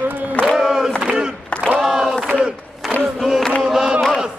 Özgür basın susturulamaz.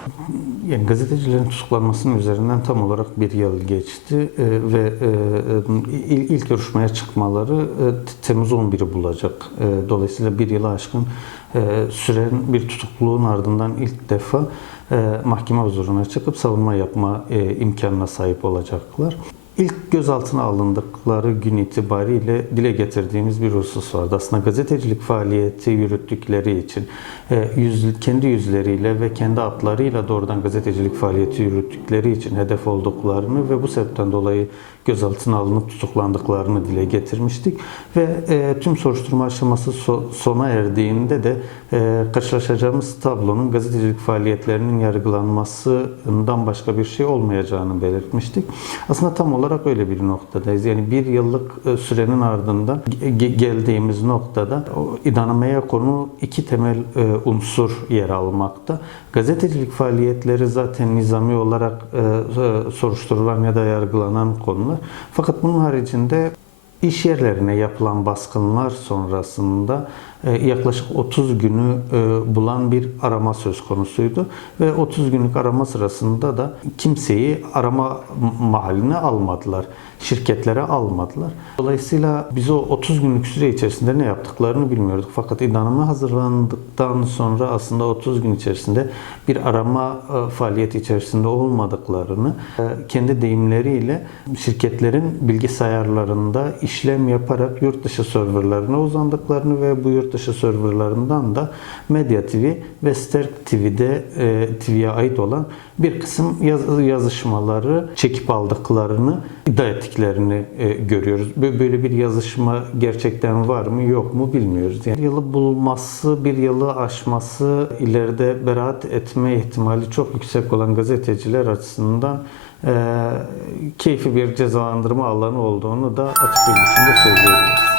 Yani gazetecilerin tutuklanmasının üzerinden tam olarak bir yıl geçti e, ve e, e, il- ilk görüşmeye çıkmaları e, Temmuz 11'i bulacak. E, dolayısıyla bir yılı aşkın e, süren bir tutukluluğun ardından ilk defa e, mahkeme huzuruna çıkıp savunma yapma e, imkanına sahip olacaklar. İlk gözaltına alındıkları gün itibariyle dile getirdiğimiz bir husus vardı. Aslında gazetecilik faaliyeti yürüttükleri için e, yüz, kendi yüzleriyle ve kendi adlarıyla doğrudan gazetecilik faaliyeti yürüttükleri için hedef olduklarını ve bu sebepten dolayı gözaltına alınıp tutuklandıklarını dile getirmiştik. Ve e, tüm soruşturma aşaması so- sona erdiğinde de e, karşılaşacağımız tablonun gazetecilik faaliyetlerinin yargılanmasından başka bir şey olmayacağını belirtmiştik. Aslında tam olarak öyle bir noktadayız. Yani bir yıllık e, sürenin ardından ge- geldiğimiz noktada idameye konu iki temel e, unsur yer almakta. Gazetecilik faaliyetleri zaten nizami olarak e, soruşturulan ya da yargılanan konular. Fakat bunun haricinde İş yerlerine yapılan baskınlar sonrasında yaklaşık 30 günü e, bulan bir arama söz konusuydu ve 30 günlük arama sırasında da kimseyi arama mahaline almadılar. Şirketlere almadılar. Dolayısıyla biz o 30 günlük süre içerisinde ne yaptıklarını bilmiyorduk. Fakat idamı hazırlandıktan sonra aslında 30 gün içerisinde bir arama e, faaliyeti içerisinde olmadıklarını e, kendi deyimleriyle şirketlerin bilgisayarlarında işlem yaparak yurt dışı serverlarına uzandıklarını ve bu yurt dışı serverlarından da Medya TV ve Sterk TV'de e, TV'ye ait olan bir kısım yaz- yazışmaları çekip aldıklarını iddia ettiklerini e, görüyoruz. Bö- Böyle bir yazışma gerçekten var mı yok mu bilmiyoruz. Yani yılı bulması, bir yılı aşması ileride beraat etme ihtimali çok yüksek olan gazeteciler açısından e, keyfi bir cezalandırma alanı olduğunu da açık bir biçimde söyleyebiliriz.